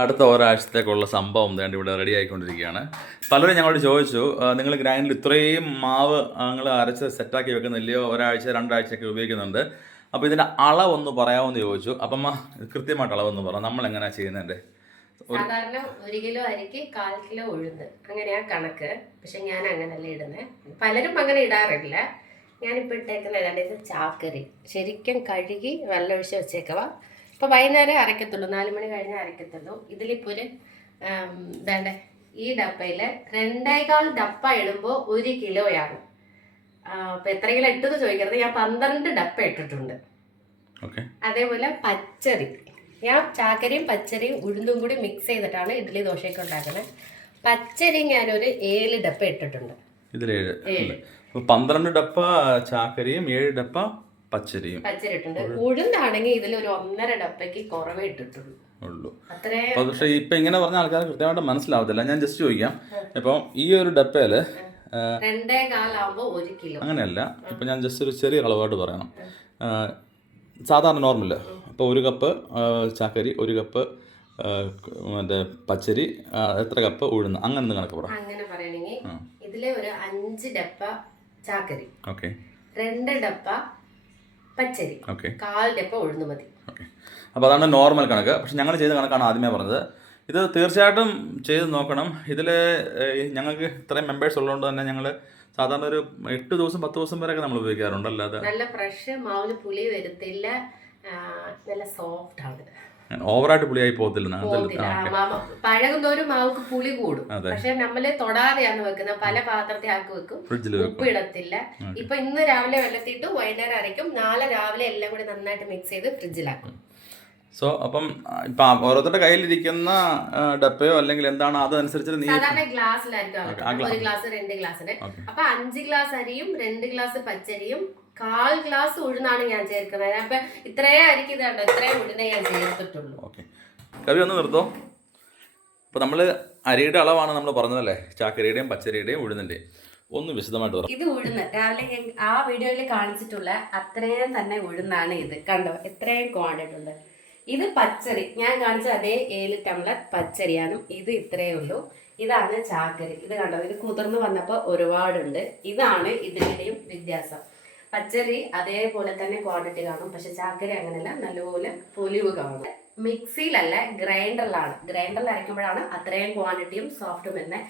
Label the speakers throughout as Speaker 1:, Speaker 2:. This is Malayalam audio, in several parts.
Speaker 1: അടുത്ത ഒരാഴ്ചത്തേക്കുള്ള സംഭവം വേണ്ടി ഇവിടെ റെഡി ആയിക്കൊണ്ടിരിക്കുകയാണ്. പലരും ഞങ്ങളോട് ചോദിച്ചു നിങ്ങൾ ഗ്രൈൻഡിൽ ഇത്രയും മാവ് നിങ്ങൾ അരച്ച് സെറ്റാക്കി വെക്കുന്നില്ലയോ? ഒരാഴ്ച രണ്ടാഴ്ചയൊക്കെ ഉപയോഗിക്കുന്നുണ്ട്. അപ്പോൾ ഇതിന്റെ അളവൊന്ന് പറയാമെന്ന് ചോദിച്ചു. അപ്പം കൃത്യമായിട്ട് അളവൊന്ന് പറ. നമ്മൾ എങ്ങനെയാണ് ചെയ്യുന്നതിന്റെ
Speaker 2: സാധാരണ ഒരു കിലോ അരിക്ക് കാൽ കിലോ ഉഴുന്ന്. അങ്ങനെയാണ് കണക്ക്. പക്ഷെ ഞാൻ അങ്ങനല്ല ഇടുന്നത് പലരും അങ്ങനെ ഇടാറില്ല. ഞാനിപ്പോൾ ഇട്ടേക്കുന്ന ഏതാണ്ട് ഇത് ചാക്കരി. ശരിക്കും കഴുകി വെള്ളമൊഴിച്ച് വെച്ചേക്കവാ. ഇപ്പോൾ വൈകുന്നേരം അരക്കത്തുള്ളൂ നാല് മണി കഴിഞ്ഞ് അരക്കത്തുള്ളൂ ഇതിലിപ്പോൾ ഒരു ഇതാണ്ട് ഈ ഡപ്പയിൽ രണ്ടേകാൽ ഡപ്പ ഇടുമ്പോൾ ഒരു കിലോയാണ്. അപ്പൊ എത്ര കിലോ ഇട്ടെന്ന് ചോദിക്കരുത്. ഞാൻ പന്ത്രണ്ട് ഡപ്പ ഇട്ടിട്ടുണ്ട്. അതേപോലെ പച്ചരി. ഞാൻ ചാക്കരിയും പച്ചരിയും ഉഴുന്നും കൂടി മിക്സ് ചെയ്തിട്ടാണ് ഇഡ്ഡലി ദോശയൊക്കെ ഉണ്ടാക്കുന്നത്. പച്ചരി ഞാനൊരു ഏഴ് ഡപ്പ ഇട്ടിട്ടുണ്ട്.
Speaker 1: ഇതിലേഴ്. അപ്പോൾ പന്ത്രണ്ട് ഡപ്പ ചാക്കരിയും ഏഴ് ഡപ്പ പച്ചരിയും.
Speaker 2: പച്ചരി ഇട്ടിട്ടുണ്ട് ഉഴുന്നാണെങ്കിൽ ഇതിൽ ഒരു ഒന്നര ഡപ്പയ്ക്ക് കുറവേ ഇട്ടിട്ടുള്ളൂ.
Speaker 1: ഉള്ളൂ. പക്ഷേ ഇപ്പം ഇങ്ങനെ പറഞ്ഞ ആൾക്കാർ കൃത്യമായിട്ട് മനസ്സിലാവത്തില്ല. ഞാൻ ജസ്റ്റ് ചോദിക്കാം. ഇപ്പം ഈ ഒരു ഡപ്പയിൽ അങ്ങനെയല്ല. ഇപ്പം ഞാൻ ജസ്റ്റ് ഒരു ചെറിയ അളവായിട്ട് പറയണം. സാധാരണ നോർമൽ അപ്പോൾ ഒരു കപ്പ് ചാക്കരി ഒരു കപ്പ് മറ്റേ പച്ചരി എത്ര കപ്പ് ഉഴുന്ന് അങ്ങനെ കണക്ക് പറ
Speaker 2: അങ്ങനെ പറയണെങ്കിൽ. ഇതിലെ ഒരു അഞ്ച് ഡപ്പ ചാക്കരി
Speaker 1: ഓക്കെ.
Speaker 2: രണ്ട് ഡപ്പ പച്ചരി.
Speaker 1: ഓക്കെ.
Speaker 2: കാൽ ഡപ്പ ഉഴുന്ന് മതി.
Speaker 1: ഓക്കെ. അപ്പോൾ അതാണ് നോർമൽ കണക്ക്. പക്ഷെ ഞങ്ങൾ ചെയ്ത കണക്കാണ് ആദ്യമേ പറഞ്ഞത്. ഇത് തീർച്ചയായിട്ടും ചെയ്ത് നോക്കണം. ഇതിൽ ഞങ്ങൾക്ക് ഇത്രയും മെമ്പേഴ്സ് ഉള്ളതുകൊണ്ട് തന്നെ ഞങ്ങൾ സാധാരണ ഒരു എട്ട് ദിവസം പത്ത് ദിവസം വരെയൊക്കെ നമ്മൾ ഉപയോഗിക്കാറുണ്ട് അല്ലാതെ.
Speaker 2: നല്ല ഫ്രഷ് മാവിന് പുളി വരുത്തില്ല. നല്ല സോഫ്റ്റ് ആണ്.
Speaker 1: ഓവറായിട്ട് പുളിയായി പോകത്തില്ല.
Speaker 2: മാവുക്ക് പുളി കൂടും. പക്ഷെ നമ്മൾ തൊടാതെയാണ് വെക്കുന്നത്. പല പാത്രത്തിൽ ആക്കി വെക്കും.
Speaker 1: ഫ്രിഡ്ജിൽ
Speaker 2: ഉപ്പ് ഇടത്തില്ല. ഇപ്പൊ ഇന്ന് രാവിലെ വെള്ളത്തിട്ട് വൈകുന്നേരം അരയ്ക്കും. നാളെ രാവിലെ എല്ലാം കൂടി നന്നായിട്ട് മിക്സ് ചെയ്ത് ഫ്രിഡ്ജിലാക്കും.
Speaker 1: സോ അപ്പം ഇപ്പൊ ഓരോരുത്തരുടെ കയ്യിലിരിക്കുന്ന ഡപ്പയോ അല്ലെങ്കിൽ എന്താണ് അതനുസരിച്ച് നീ
Speaker 2: സാധാരണ ഗ്ലാസ്സിലായിരിക്കും. ഒരു ഗ്ലാസ്. രണ്ട് ഗ്ലാസ്സിന്. അപ്പൊ അഞ്ച് ഗ്ലാസ് അരിയും രണ്ട് ഗ്ലാസ് പച്ചരിയും കാൽ ഗ്ലാസ് ഉഴുന്നാണ് ഞാൻ ചേർക്കുന്നത്. അപ്പൊ ഇത്രയും അരിക്ക് ഇതാണ്ടോ ഇത്രയും ഉഴുന്നേ ഞാൻ ചേർത്തിട്ടുള്ളൂ.
Speaker 1: ഓക്കെ. കവി ഒന്ന് നിർത്തോ. അപ്പൊ നമ്മൾ അരിയുടെ അളവാണ് നമ്മൾ പറഞ്ഞതല്ലേ ചാക്കരിയുടെയും പച്ചരിയുടെയും ഉഴുന്നിന്റെയും. ഒന്ന് വിശദമായിട്ട് പറഞ്ഞു
Speaker 2: ഇത് ഉഴുന്ന്. രാവിലെ ഞാൻ ആ വീഡിയോയിൽ കാണിച്ചിട്ടുള്ള അത്രയും തന്നെ ഉഴുന്നാണ് ഇത്. കണ്ടോ? എത്രയും ക്വാണ്ടിറ്റി ഉണ്ട്. ഇത് പച്ചരി. ഞാൻ കാണിച്ച അതേ ഏഴ് ടംബ്ലർ പച്ചരിയാണ്. ഇത് ഇത്രയേ ഉള്ളൂ. ഇതാണ് ചാക്കരി ഇത് കണ്ടോ? ഇത് കുതിർന്ന് വന്നപ്പോൾ ഒരുപാടുണ്ട്. ഇതാണ് ഇതിന്റെയും വ്യത്യാസം. പച്ചരി അതേപോലെ തന്നെ ക്വാണ്ടിറ്റി കാണും. പക്ഷെ ചാക്കരി അങ്ങനെയല്ല നല്ലപോലെ പൊലിവ് കാണും. മിക്സിയിലല്ല ഗ്രൈൻഡറിലാണ്. ഗ്രൈൻഡറിൽ അരയ്ക്കുമ്പോഴാണ് അത്രയും ക്വാണ്ടിറ്റിയും സോഫ്റ്റും വരുന്നത്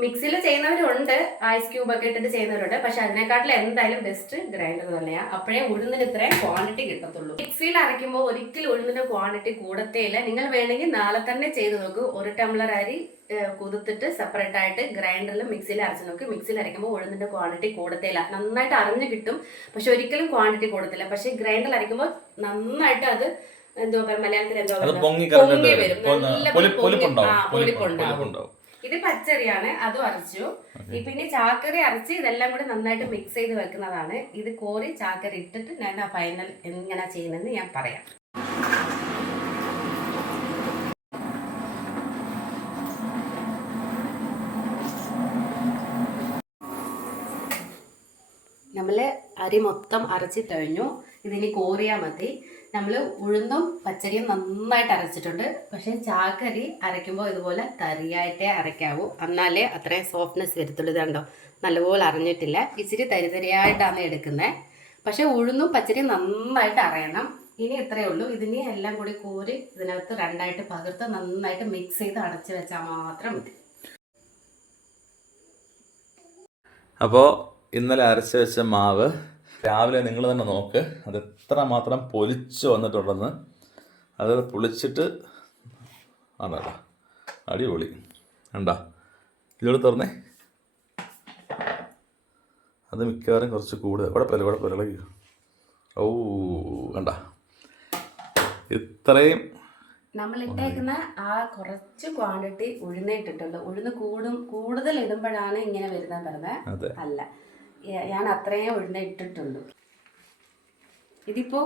Speaker 2: മിക്സിയിൽ ചെയ്യുന്നവരുണ്ട് ഐസ് ക്യൂബ് ഒക്കെ ഇട്ടിട്ട് ചെയ്യുന്നവരുണ്ട്. പക്ഷെ അതിനെക്കാട്ടിലും എന്തായാലും ബെസ്റ്റ് ഗ്രൈൻഡർ തന്നെയാണ് അപ്പോഴേ ഉഴുന്നിന് ഇത്രയും ക്വാണ്ടിറ്റി കിട്ടത്തുള്ളൂ. മിക്സിയിൽ അരയ്ക്കുമ്പോൾ ഒരിക്കലും ഉഴുന്നിന്റെ ക്വാണ്ടിറ്റി കൂടത്തേയില്ല. നിങ്ങൾ വേണമെങ്കിൽ നാളെ തന്നെ ചെയ്ത് നോക്കൂ. ഒരു ടംബ്ലർ അരി കുതിർത്തിട്ട് സെപ്പറേറ്റ് ആയിട്ട് ഗ്രൈൻഡറിലും മിക്സിയിൽ അരച്ച് നോക്കി. മിക്സിയിൽ അരയ്ക്കുമ്പോൾ ഉഴുന്നിന്റെ ക്വാണ്ടിറ്റി കൂടത്തേയില്ല. നന്നായിട്ട് അറിഞ്ഞു കിട്ടും. പക്ഷെ ഒരിക്കലും ക്വാണ്ടിറ്റി കൂടത്തില്ല. പക്ഷെ ഗ്രൈൻഡറിൽ അരയ്ക്കുമ്പോൾ നന്നായിട്ട് അത് എന്തോ പറയാ മലയാളത്തിൽ എന്തോ
Speaker 1: പൊങ്ങി
Speaker 2: വരും. നല്ല
Speaker 1: പൊലിപ്പുണ്ടാവും.
Speaker 2: ഇത് പച്ചറിയാണ് അതും അരച്ചു. പിന്നെ ചാക്കറി അരച്ച് ഇതെല്ലാം കൂടി നന്നായിട്ട് മിക്സ് ചെയ്ത് വെക്കുന്നതാണ്. ഇത് കോറി ചാക്കറി ഇട്ടിട്ട് ഞാൻ ആ ഫൈനൽ എങ്ങനെ ചെയ്യുന്നതെന്ന് ഞാൻ പറയാം. നമ്മൾ അരി മൊത്തം അരച്ചിട്ടഴിഞ്ഞു കഴിഞ്ഞു. ഇതിനി കോറിയാൽ മതി. നമ്മൾ ഉഴുന്നും പച്ചരിയും നന്നായിട്ട് അരച്ചിട്ടുണ്ട്. പക്ഷേ ചാക്കരി അരയ്ക്കുമ്പോൾ ഇതുപോലെ തരിയായിട്ടേ അരയ്ക്കാവൂ. എന്നാലേ അത്രയും സോഫ്റ്റ്നെസ് വരുത്തുള്ളൂ. ഇതുണ്ടോ നല്ലപോലെ അറിഞ്ഞിട്ടില്ല ഇച്ചിരി തരിതരിയായിട്ടാണ് എടുക്കുന്നത് പക്ഷേ ഉഴുന്നും പച്ചരിയും നന്നായിട്ട് അറിയണം ഇനി ഇത്രയേ ഉള്ളൂ. ഇതിനെ എല്ലാം കൂടി കോരി ഇതിനകത്ത് രണ്ടായിട്ട് പകർത്ത് നന്നായിട്ട് മിക്സ് ചെയ്ത് അടച്ച് വെച്ചാൽ മാത്രം മതി.
Speaker 1: അപ്പോൾ ഇന്നലെ അരച്ച് വെച്ച മാവ് രാവിലെ നിങ്ങൾ തന്നെ നോക്ക്. അത് എത്ര മാത്രം പൊലിച്ച് വന്നിട്ടുണ്ടെന്ന്. അത് പൊളിച്ചിട്ട് ആണല്ലോ അടിപൊളി. കണ്ടാ? ഇതിലൂടെ തുറന്നേ? അത് മിക്കവാറും കുറച്ച് കൂടുതൽ. കുഴപ്പമില്ല കുഴപ്പമില്ല. ഓ കണ്ട? ഇത്രയും
Speaker 2: നമ്മൾ ഇട്ടേക്കുന്ന ആ കുറച്ച് ക്വാണ്ടിറ്റി ഉഴുന്നിട്ടിട്ടുണ്ട് ഉഴുന്ന് കൂടും കൂടുതൽ ഇടുമ്പോഴാണ് ഇങ്ങനെ വരുന്നത് പറഞ്ഞത്. അല്ല. ഞാൻ അത്രയും ഉഴുന്ന ഇട്ടിട്ടുള്ളൂ. ഇതിപ്പോ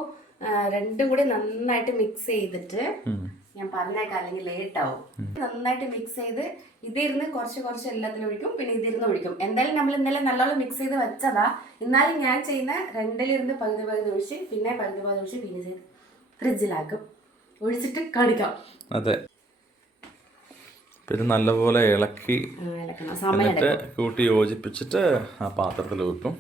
Speaker 2: രണ്ടും കൂടി നന്നായിട്ട് മിക്സ് ചെയ്തിട്ട് ഞാൻ പറഞ്ഞേക്കാം അല്ലെങ്കിൽ ലേറ്റ് ആവും. നന്നായിട്ട് മിക്സ് ചെയ്ത് ഇതിരുന്ന് കുറച്ച് കുറച്ച് എല്ലാത്തിലും ഒഴിക്കും പിന്നെ ഇതിരുന്ന് ഒഴിക്കും. എന്തായാലും നമ്മൾ ഇന്നലെ നല്ലോണം മിക്സ് ചെയ്ത് വെച്ചതാ. എന്നാലും ഞാൻ ചെയ്യുന്ന രണ്ടിലിരുന്ന് പകുതി പകുതി ഒഴിച്ച് പിന്നെ പകുതി പകുതി ഒഴിച്ച് പിന്നെ ഫ്രിഡ്ജിലാക്കും ഒഴിച്ചിട്ട് കടിക്കാം
Speaker 1: അതെ. പിന്നെ നല്ലപോലെ ഇളക്കി എന്നിട്ട് കൂട്ടി യോജിപ്പിച്ചിട്ട് ആ പാത്രത്തിൽ വെക്കും.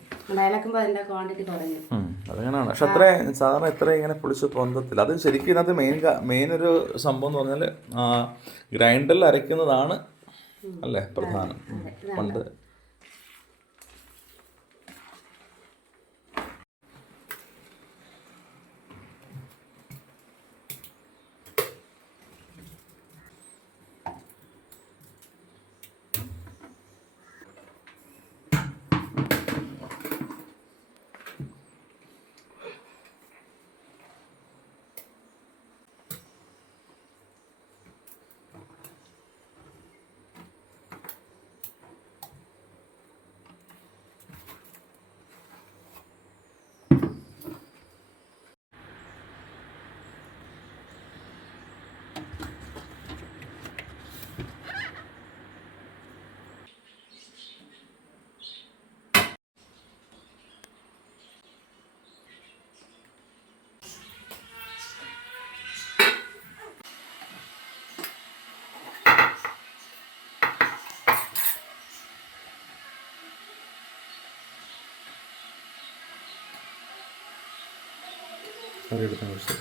Speaker 1: അതങ്ങനെയാണ് പക്ഷെ അത്ര സാധാരണ എത്ര ഇങ്ങനെ പൊളിച്ച് പൊന്തത്തില്ല. അത് ശരിക്കും ഇതിനകത്ത് മെയിൻ മെയിൻ ഒരു സംഭവം എന്ന് പറഞ്ഞാൽ ഗ്രൈൻഡറിൽ അരയ്ക്കുന്നതാണ് അല്ലേ പ്രധാനം. പണ്ട് കറി എടുക്കാൻ ആവശ്യം